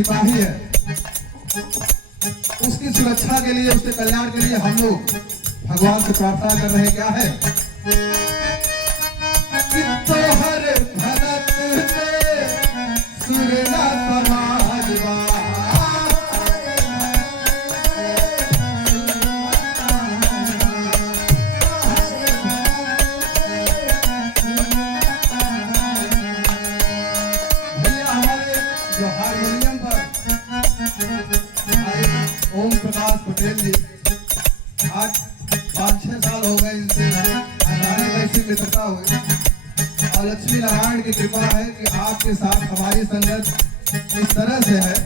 सिपाही है, उसकी सुरक्षा के लिए, उसके कल्याण के लिए हम लोग भगवान से प्रार्थना कर रहे हैं। क्या है कि तोहर भगत से सुरना समाजवा, भैया हमारे जो हारमोनियम पर ओम प्रकाश पटेल जी, आज 5-6 साल हो गए इनसे हमारे कैसी मित्रता हुई, और लक्ष्मी नारायण की कृपा है कि आपके साथ हमारी संगत इस तरह से है,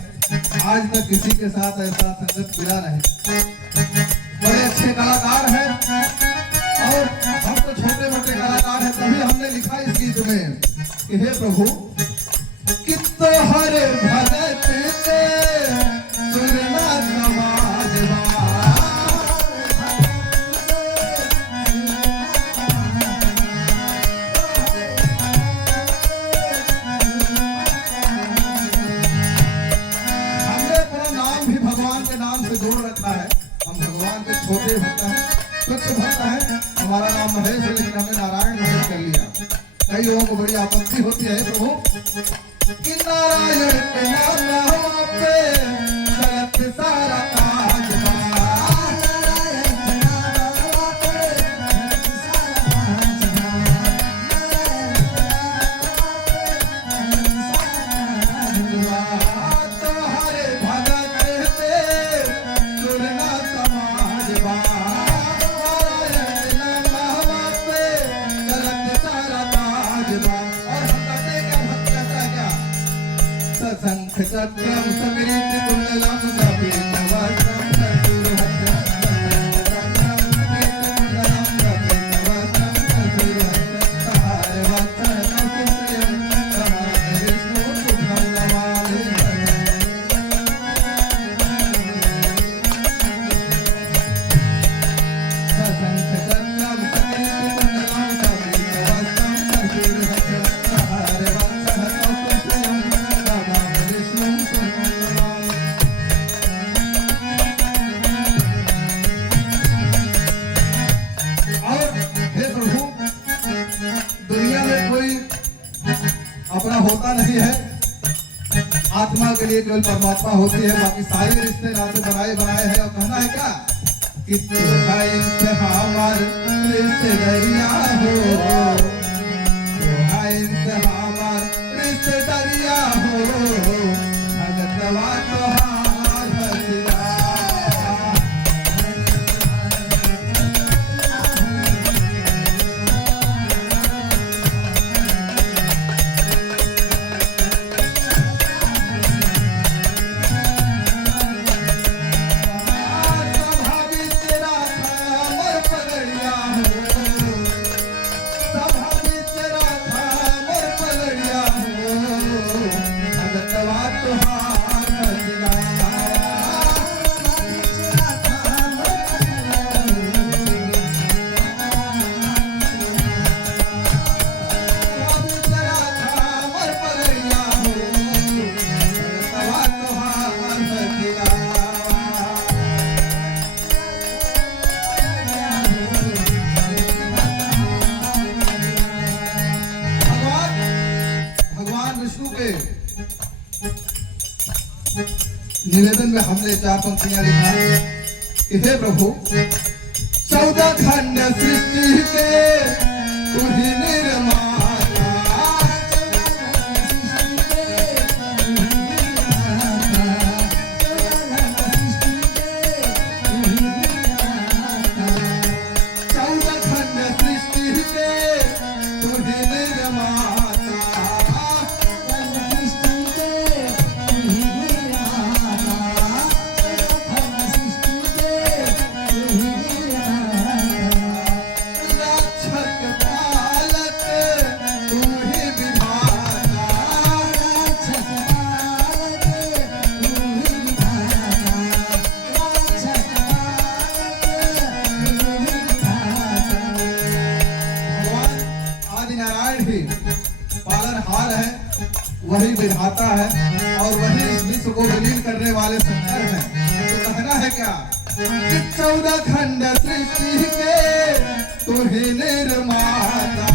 आज तक किसी के साथ ऐसा संगत मिला नहीं। बड़े अच्छे कलाकार हैं और हम तो छोटे मोटे कलाकार हैं, तभी हमने लिखा इस गीत में कि हे प्रभु कि तोहर भगत से सुरना समाजवा, जोड़ रखा है। हम भगवान के छोटे भक्त हैं, तुच्छ भक्त हैं। हमारा नाम महेश है, लेकिन हमने नारायण महेश कर लिया। कई लोगों को बड़ी आपत्ति होती है प्रभु कि नारायण के नाम पे चलत सारा काज, शंख चक्रम समृत कुंडलम कपित वस्त्रम ससुरहस्तं अपना होता नहीं है, आत्मा के लिए केवल परमात्मा होती है, बाकी सारे रिश्ते नाते बनाए हैं। और कहना है क्या कि हमार रिश्ते दरिया हो, हमार रिश्ते दरिया हो, भगतवा तोहार भसिया। निवेदन में हमने 4 पंक्तियां लिखा कि हे प्रभु 14 खंड सृष्टि के तुझी निर्माता, 14 खंड सृष्टि के तुझी निर्माता, वही विधाता है और वही इस विश्व को विलीन करने वाले शंकर हैं। तो कहना है क्या कि 14 खंड सृष्टि के तुम्हें निर्माता,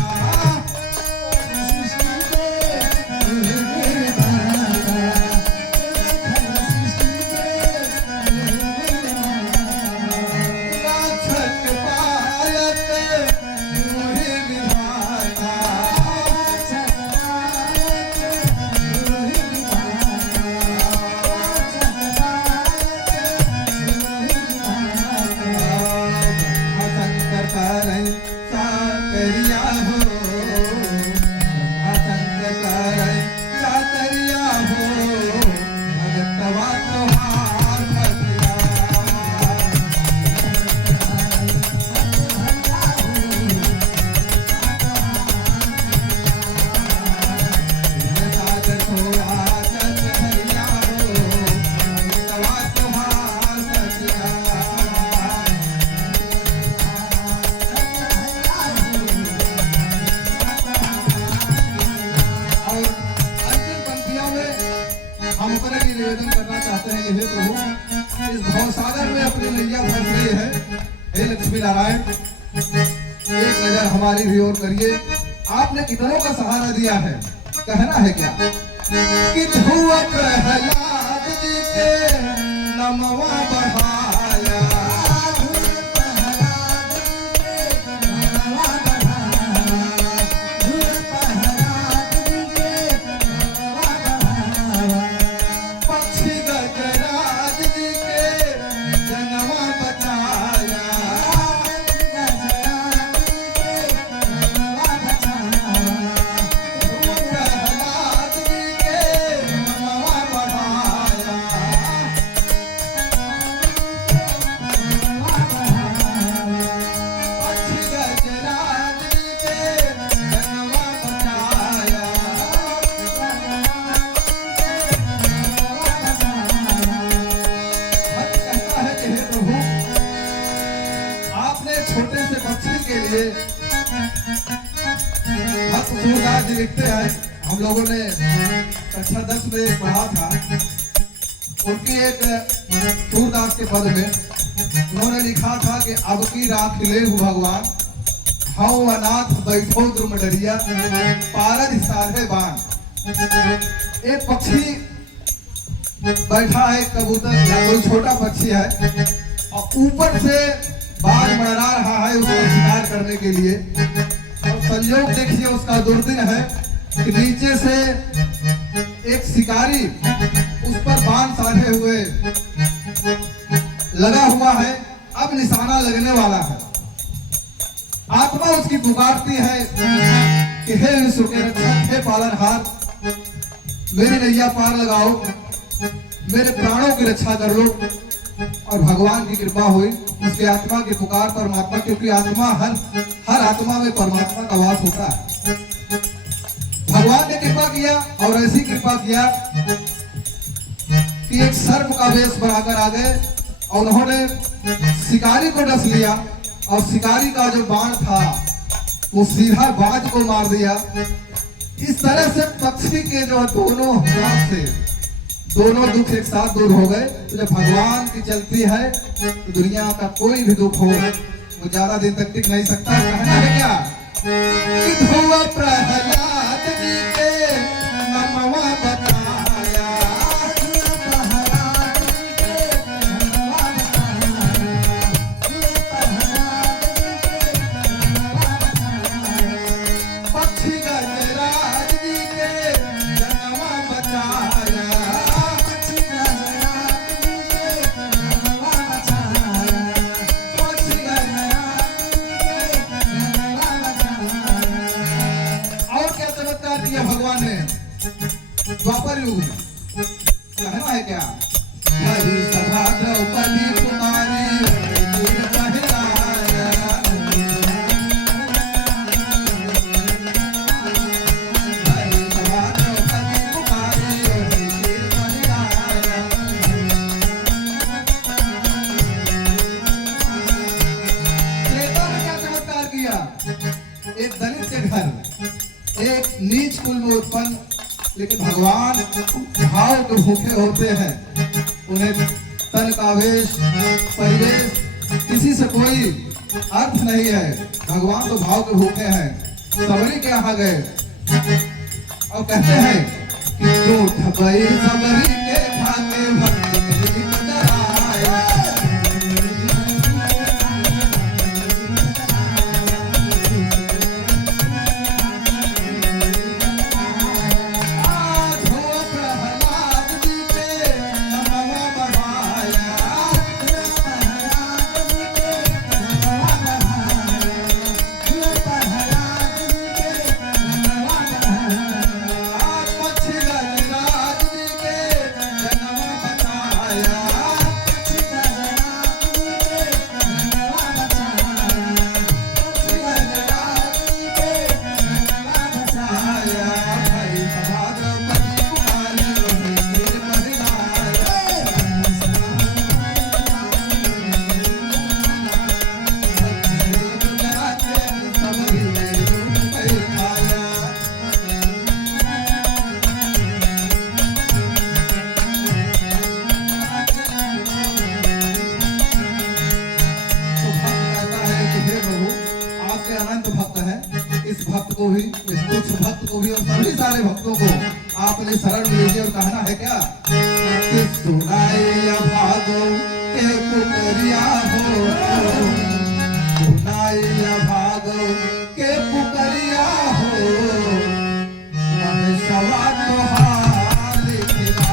निवेदन करना चाहते हैं कि हे प्रभु इस भवसागर में अपनी नैया फंस रही है, हे लक्ष्मी नारायण एक नजर हमारी भी ओर करिए। आपने कितनों का सहारा दिया है। कहना है क्या कि धुआ प्रहलाद जी के नमवा बढ़ाया, सूरदास जी लिखते हैं, हम लोगों ने कक्षा 10 में पढ़ा था, उनकी एक सूरदास के पद में उन्होंने लिखा था कि अब की राख ले भगवान, हूँ अनाथ बैठो द्रुम डरिया, पारद साधे बान। एक पक्षी बैठा है, कबूतर या कोई छोटा पक्षी है, और ऊपर से बाण मंडरा रहा है उसको शिकार करने के लिए। और संयोग देखिए उसका दुर्दिन है कि नीचे से एक शिकारी उस पर बाण साधे हुए लगा हुआ है, अब निशाना लगने वाला है। आत्मा उसकी पुकारती है कि हे विश्व के रक्षक, हे पालनहार, मेरी नैया पार लगाओ, मेरे प्राणों की रक्षा कर लो। और भगवान की कृपा हुई, उसके आत्मा की पुकार परमात्मा, क्योंकि आत्मा हर आत्मा में परमात्मा का वास होता है। भगवान ने कृपा किया और ऐसी कृपा किया कि एक सर्प का वेश बनाकर आ गए और उन्होंने शिकारी को डस लिया, और शिकारी का जो बाण था वो सीधा बाज को मार दिया। इस तरह से पक्षी के जो दोनों हाथ से दोनों दुख एक साथ दूर हो गए। तो जब भगवान की चलती है तो दुनिया का कोई भी दुख हो वो ज्यादा दिन तक टिक नहीं सकता। कहना है क्या कि धुआ प्रहलाद जी के नमवा बताया, पक्षी गजराज जी के जनवा बचाया, भगवान ने द्वापर युग में। कहना है क्या हरि सभा द्रौपदी कुमारी एक दलित के घर एक नीच कुल में उत्पन्न लेकिन भगवान भाव के भूखे होते हैं। उन्हें तन का वेश परिवेश किसी से कोई अर्थ नहीं है। भगवान तो भाव के भूखे हैं। सबरी के यहाँ गए और कहते हैं कि जो ठबई सबरी के खाते भक्त नजर आया। इस भक्त को भी, इस तुच्छ भक्त को भी और सभी सारे भक्तों को आपने शरण लीजिए और कहना है क्या कि सुनाई भागो के पुकरिया हो, सुनाई भागो के पुकरिया हो, महेशवा तोहार लिखिला।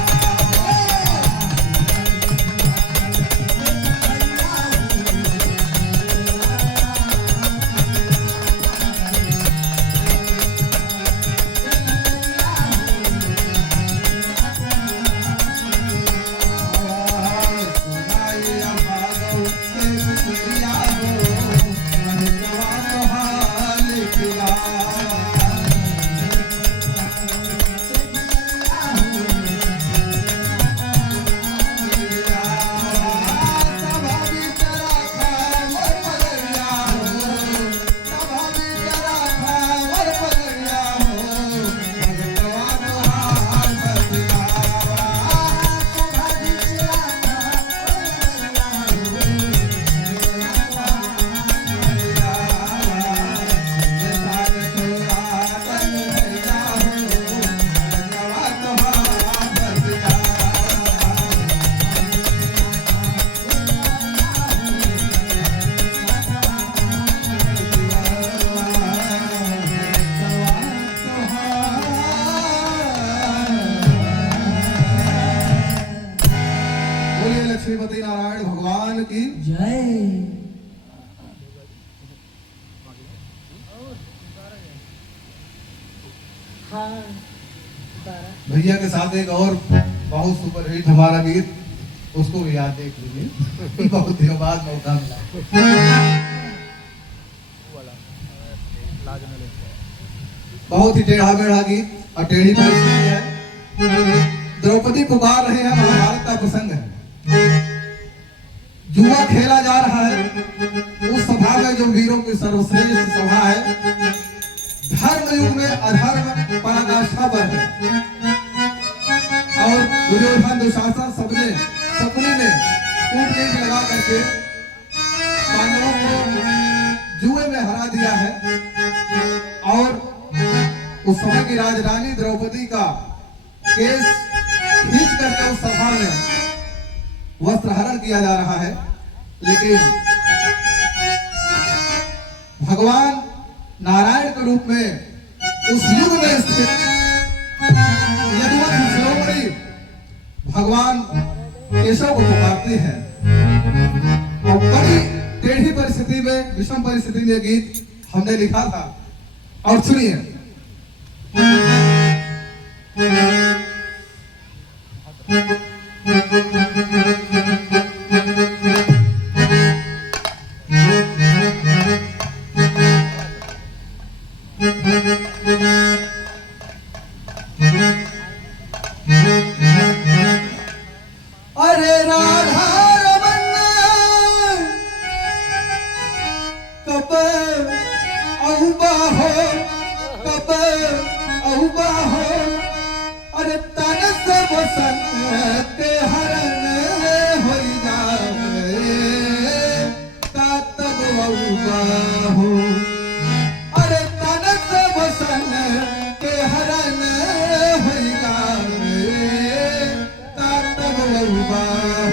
श्रीमती नारायण भगवान की जय। हाँ, भैया के साथ एक और बहुत सुपर हिट हमारा गीत, उसको भी याद देख लीजिए। बहुत दिनों बाद मौका मिला। बहुत ही टेढ़ा मेढ़ा गीत और टेढ़ी परिस्थिति है। द्रौपदी पुकार रहे हैं, महाभारत का प्रसंग है। जुआ खेला जा रहा है उस सभा में जो वीरों की सर्वश्रेष्ठ सभा है। धर्म युग में अधर्म पराकाष्ठा पर है और दुर्योधन दुशासन सबने सपने में कूटनीति लगा करके पांडवों को जुए में हरा दिया है। और उस समय की राजरानी द्रौपदी का केस खींच करके उस सभा में वस्त्र हरण किया जा रहा है। लेकिन भगवान नारायण के रूप में उस युग में स्थित यदुवंश शिरोमणि भगवान केशव को पुकारते हैं और बड़ी टेढ़ी परिस्थिति में, विषम परिस्थिति में गीत हमने लिखा था और सुनिए। अरे राधा रमन कब अहुबा हो, कब अहुबा हो, बसन के हरण हो जावे ता तब औबा हो अरे तन से बसन के हरण हो जावे ता तब औबा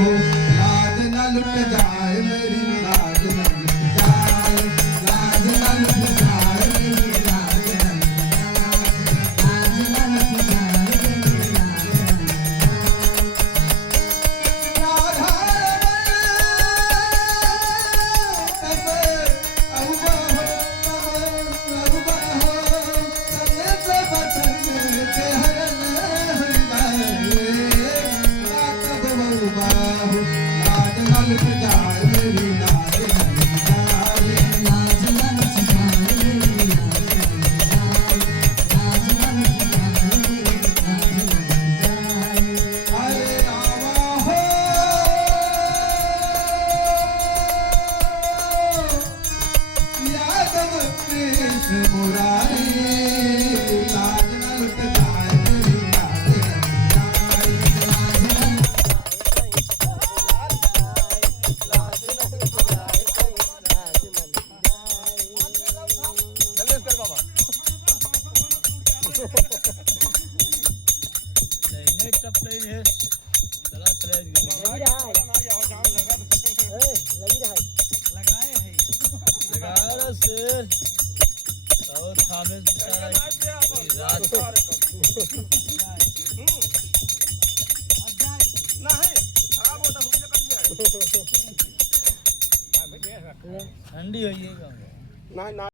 हो लाज न लुट जाए मेरी लाज न लुट जाए लाज न लुट जाए मेरी लाज न लुट ठंडी हुई है